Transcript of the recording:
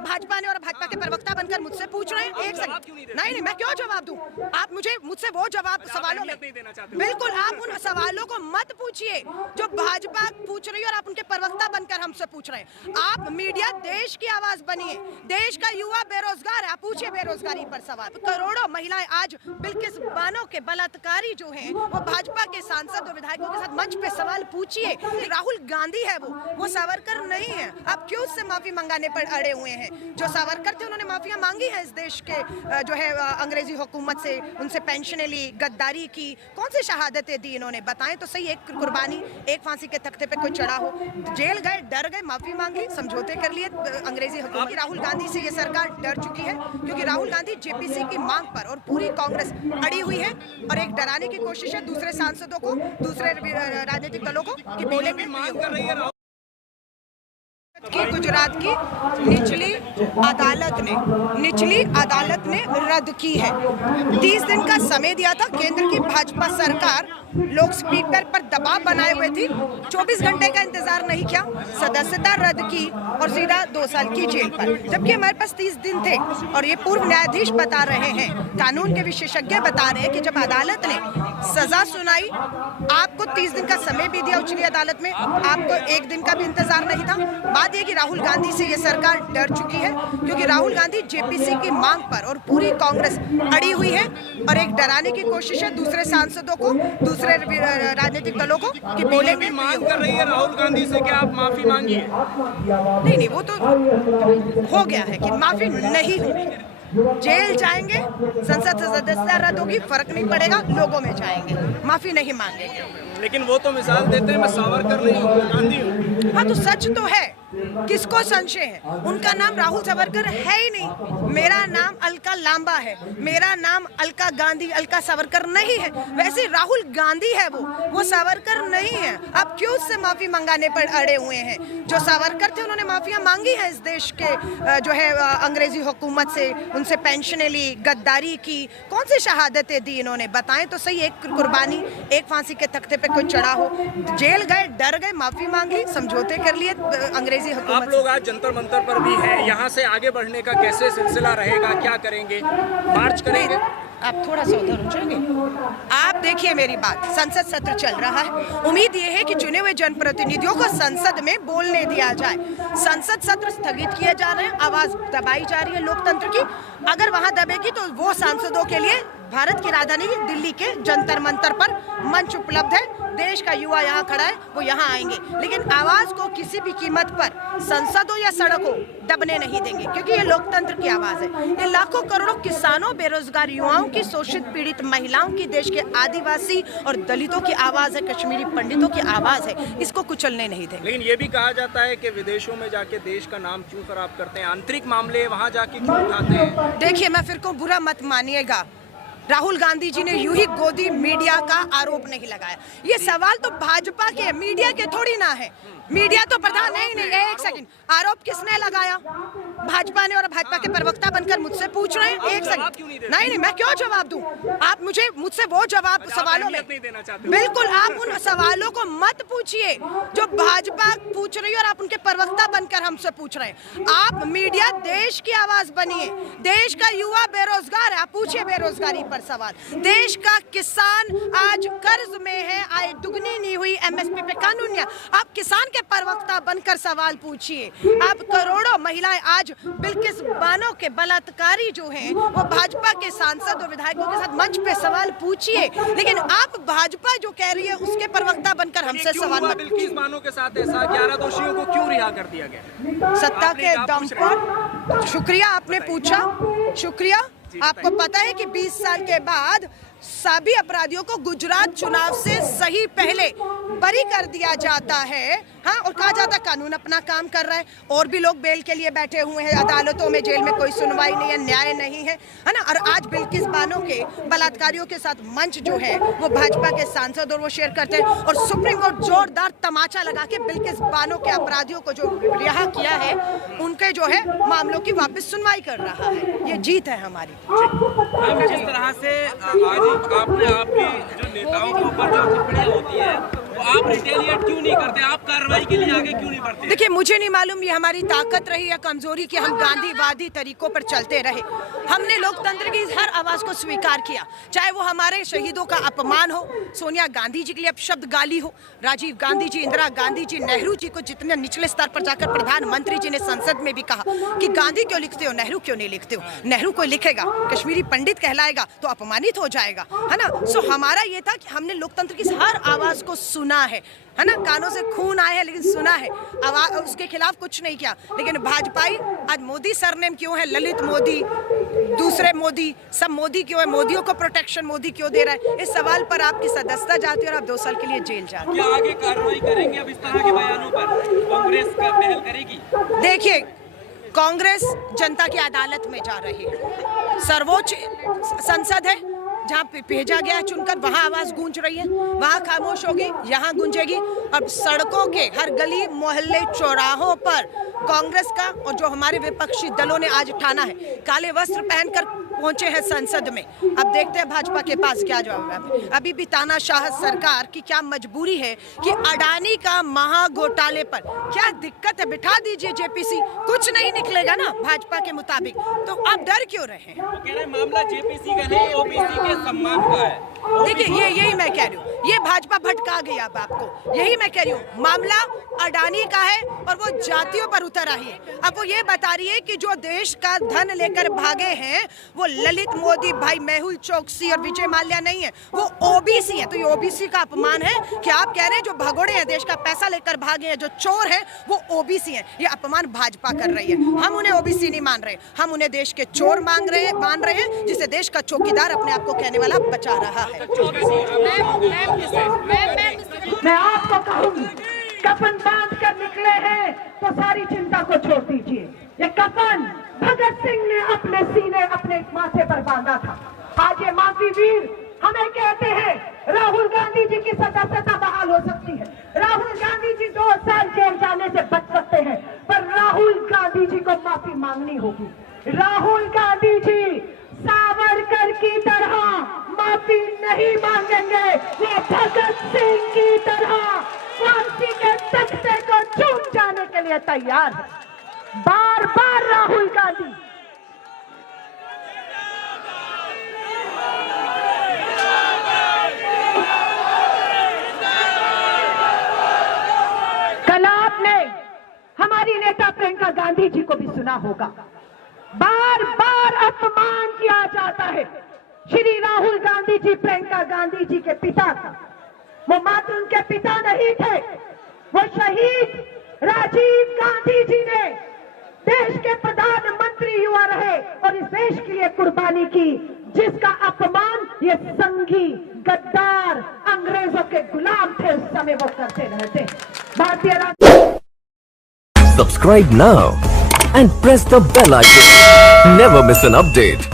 भाजपा ने और भाजपा के प्रवक्ता बनकर मुझसे पूछ रहे हैं। एक सेकंड, नहीं, मैं क्यों जवाब दूं? आप मुझसे वो जवाब सवालों में बिल्कुल आप उन सवालों को मत पूछिए जो भाजपा पूछ रही है और आप उनके प्रवक्ता बनकर हमसे पूछ रहे हैं। आप मीडिया देश की आवाज बनिए। देश का युवा बेरोजगार है, आप पूछिए बेरोजगारी पर सवाल। करोड़ों महिलाएं आज बिल्किस बानो के बलात्कारी जो हैं वो भाजपा के सांसद और विधायकों के साथ मंच पे सवाल पूछिए। राहुल गांधी है वो सावरकर नहीं है। आप क्यों उससे माफी मंगाने पर अड़े हुए हैं? जो सावरकर थे उन्होंने माफिया मांगी है इस देश के जो है अंग्रेजी हुकूमत से, उनसे पेंशनें ली, गद्दारी की, कौन सी शहादतें दी इन्होंने? बताएं तो सही। एक कुर्बानी, एक फांसी के तख्ते पे कोई चढ़ा हो, जेल गए, डर गए, माफी मांगी, समझौते कर लिए अंग्रेजी हुकूमत। राहुल गांधी से ये सरकार डर चुकी है क्योंकि राहुल गांधी जेपीसी की मांग पर और पूरी कांग्रेस अड़ी हुई है और एक डराने की कोशिश है दूसरे सांसदों को, दूसरे राजनीतिक दलों को कि बोलेंगे। मांग कर रही है कि गुजरात की निचली अदालत ने रद्द की है। 30 दिन का समय दिया था केंद्र की भाजपा सरकार, लोग स्पीकर पर दबाव बनाए हुए थी। 24 घंटे का इंतजार नहीं किया, सदस्यता रद्द की और सीधा 2 साल की जेल पर। जबकि हमारे पास 30 दिन थे और ये पूर्व न्यायाधीश बता रहे हैं, कानून के विशेषज्ञ बता रहे हैं कि जब अदालत ने सजा सुनाई, आपको 30 दिन का समय भी दिया उच्च अदालत में, आपको 1 दिन का भी इंतजार नहीं था। बात यह कि राहुल गांधी से ये सरकार डर चुकी है क्योंकि राहुल गांधी जेपीसी की मांग पर और पूरी कांग्रेस अड़ी हुई है और एक डराने की कोशिश है दूसरे सांसदों को, दूसरे राजनीतिक दलों को कि बोलेंगे। मांग कर रही है राहुल गांधी से कि आप माफी मांगिए। नहीं, वो तो हो गया है कि माफी नहीं होगी। जेल जाएंगे, संसद सदस्यता रद्द होगी, फर्क नहीं पड़ेगा, लोगों में जाएंगे, माफी नहीं मांगेंगे। लेकिन वो तो मिसाल देते हैं मैं सावरकर नहीं हूँ, गांधी हूँ। हाँ तो सच तो है, किसको संशय है? उनका नाम राहुल सावरकर है ही नहीं। मेरा नाम अलका लांबा है, मेरा नाम अलका गांधी, अलका सावरकर नहीं है। वैसे राहुल गांधी है वो सावरकर नहीं है। आप क्यों उससे माफी मंगाने पर अड़े हुए हैं? जो सावरकर थे उन्होंने माफिया मांगी है इस देश के जो है अंग्रेजी हुकूमत से, उनसे पेंशनें ली, गद्दारी की, कौन सी शहादतें दी इन्होंने? बताएं तो सही। एक कुर्बानी, एक फांसी के तख्ते पे कोई चढ़ा हो, जेल गए, डर गए, माफी मांगी, समझौते कर लिए अंग्रेजी हुकूमत। आप लोग आज जंतर मंतर पर भी हैं, यहाँ से आगे बढ़ने का कैसे सिलसिला रहेगा, क्या करेंगे, मार्च करेंगे? आप थोड़ा सा उधर उठेंगे। आप देखिए मेरी बात, संसद सत्र चल रहा है, उम्मीद ये है कि चुने हुए जनप्रतिनिधियों को संसद में बोलने दिया जाए। संसद सत्र स्थगित किए जा रहे हैं, आवाज दबाई जा रही है लोकतंत्र की। अगर वहां दबेगी तो वो सांसदों के लिए भारत की राजधानी दिल्ली के जंतर मंतर पर मंच उपलब्ध है। देश का युवा यहाँ खड़ा है, वो यहाँ आएंगे, लेकिन आवाज को किसी भी कीमत पर संसदों या सड़कों दबने नहीं देंगे क्योंकि ये लोकतंत्र की आवाज है। ये लाखों करोड़ों किसानों, बेरोजगार युवाओं की, शोषित पीड़ित महिलाओं की, देश के आदिवासी और दलितों की आवाज है, कश्मीरी पंडितों की आवाज है। इसको कुचलने नहीं देंगे। लेकिन ये भी कहा जाता है कि विदेशों में जाके देश का नाम क्यों खराब करते हैं, आंतरिक मामले वहाँ जाके क्यों उठाते हैं? देखिए, मैं फिर को बुरा मत मानिएगा, राहुल गांधी जी ने यूं ही गोदी मीडिया का आरोप नहीं लगाया। ये सवाल तो भाजपा के, मीडिया के थोड़ी ना है। मीडिया तो प्रधान नहीं, एक सेकंड, आरोप किसने लगाया? भाजपा ने और भाजपा के प्रवक्ता बनकर मुझसे पूछ रहे हैं। एक सेकंड, नहीं, मैं क्यों जवाब दूं? आप मुझसे वो जवाब सवालों में बिल्कुल आप उन सवालों को मत पूछिए जो भाजपा पूछ रही है और आप उनके प्रवक्ता बनकर हमसे पूछ रहे हैं। आप मीडिया देश की आवाज बनिए। देश का युवा बेरोजगार है, आप पूछिए बेरोजगारी पर सवाल। देश का किसान आज कर्ज में है, आय दुगनी नहीं हुई, एमएसपी पे कानून नहीं। आप किसान के प्रवक्ता बनकर सवाल पूछिए। आप करोड़ों महिलाएं आज बिल्किस बानो के बलात्कारी जो हैं वो भाजपा के सांसद और विधायकों के साथ मंच पे सवाल पूछिए, लेकिन आप भाजपा जो कह रही है उसके प्रवक्ता बनकर हमसे सवाल मत। बिल्किस बानो के साथ ऐसा 11 दोषियों को क्यों रिहा कर दिया गया? सत्ता के दम पर। शुक्रिया आपने पूछा, शुक्रिया। आपको पता है कि 20 साल के बाद सभी अपराधियों को गुजरात चुनाव से सही पहले बरी कर दिया जाता है। हाँ, और कहा जाता है कानून अपना काम कर रहा है। और भी लोग बेल के लिए बैठे हुए हैं अदालतों में, जेल में कोई सुनवाई नहीं है, न्याय नहीं है, है ना। और आज बिल्किस बानो के बलात्कारियों के साथ मंच जो है वो भाजपा के सांसद और वो शेयर करते हैं और सुप्रीम कोर्ट जोरदार तमाचा लगा के बिल्किस बानो के अपराधियों को जो रिहा किया है उनके जो है मामलों की वापस सुनवाई कर रहा है। ये जीत है हमारी। जिस तरह से आपने आपके जो नेताओं के ऊपर जो टिप्पणियां होती है वो आप रिटेलिएट क्यों नहीं करते? आप कार्रवाई के लिए आगे क्यों नहीं बढ़ते? देखिए, मुझे नहीं मालूम ये हमारी ताकत रही या कमजोरी कि हम गांधीवादी तरीकों पर चलते रहे। हमने लोकतंत्र की हर आवाज को स्वीकार किया, चाहे वो हमारे शहीदों का अपमान हो, सोनिया गांधी जी के लिए अपशब्द गाली हो, राजीव गांधी जी, इंदिरा गांधी जी, नेहरू जी को जितने निचले स्तर पर जाकर प्रधानमंत्री जी ने संसद में भी कहा कि गांधी क्यों लिखते हो, नेहरू क्यों नहीं लिखते हो। नेहरू कोई लिखेगा, कश्मीरी पंडित कहलाएगा तो अपमानित हो जाएगा, है ना। सो हमारा ये था कि हमने लोकतंत्र की हर आवाज को सुना है ना। कानों से खून आए हैं लेकिन सुना है, आवाज उसके खिलाफ कुछ नहीं किया। लेकिन भाजपाई आज मोदी सरनेम क्यों है, ललित मोदी, दूसरे मोदी, सब मोदी क्यों है, मोदियों को प्रोटेक्शन मोदी क्यों दे रहा है, इस सवाल पर आपकी सदस्यता जाती है और आप 2 साल के लिए जेल जाते हैं। क्या आगे कार्रवाई करेंगे अब इस तरह के बयानों पर? कांग्रेस का पहल करेगी? देखिए, कांग्रेस जनता की अदालत में जा रही है, सर्वोच्च संसद है जहाँ भेजा गया है चुनकर, वहाँ आवाज गूंज रही है, वहाँ खामोश होगी, यहाँ गूंजेगी। अब सड़कों के हर गली मोहल्ले चौराहों पर कांग्रेस का और जो हमारे विपक्षी दलों ने आज ठाना है, काले वस्त्र पहनकर पहुंचे हैं संसद में। अब देखते हैं भाजपा के पास क्या जवाब है। अभी भी तानाशाह सरकार की क्या मजबूरी है कि अडानी का महाघोटाले पर क्या दिक्कत है, बिठा दीजिए जेपीसी, कुछ नहीं निकलेगा ना भाजपा के मुताबिक, तो आप डर क्यों रहे हैं? वो कह रहे हैं मामला जेपीसी का नहीं, ओबीसी के सम्मान का है। देखिए, यही मैं कह रही हूँ, ये भाजपा भटका गई अब आपको, यही मैं कह रही हूँ। मामला अडानी का है और वो जातियों पर उतर आई है। अब वो ये बता रही है कि जो देश का धन लेकर भागे हैं वो ललित मोदी, भाई मेहुल चोकसी और विजय माल्या नहीं है, वो ओबीसी है। तो ये ओबीसी का अपमान है कि आप कह रहे हैं जो भगोड़े हैं, देश का पैसा लेकर भागे हैं, जो चोर हैं, वो ओबीसी हैं। ये अपमान भाजपा कर रही है। हम उन्हें ओबीसी नहीं मान रहे, हम उन्हें देश के चोर मान रहे हैं, जिसे देश का चौकीदार अपने आप को कहने वाला बचा रहा है। मैं आपको कहूंगी, कफन बांध कर निकले हैं तो सारी चिंता को छोड़ दीजिए। ये कफन भगत सिंह ने अपने सीने, अपने माथे पर बांधा था। आज ये माफी वीर हमें कहते हैं राहुल गांधी जी की सदस्यता बहाल हो सकती है, राहुल गांधी जी 2 साल जेल जाने से बच सकते हैं, पर राहुल गांधी जी को माफी मांगनी होगी। राहुल गांधी जी सावरकर की तरह माफी नहीं मांगेंगे, वो भगत सिंह की तरह फांसी के तख्ते को छूट जाने के लिए तैयार है। बार बार राहुल गांधी कल आपने हमारी नेता प्रियंका गांधी जी को भी सुना होगा, बार बार अपमान किया जाता है श्री राहुल गांधी जी, प्रियंका गांधी जी के पिता का। वो मात्र उनके पिता नहीं थे, वो शहीद राजीव गांधी जी ने देश के प्रधानमंत्री युवा रहे और इस देश के लिए कुर्बानी की, जिसका अपमान ये संघी गद्दार अंग्रेजों के गुलाम थे उस समय वो करते रहते। भारतीय Subscribe now and press the bell icon. Never miss an update.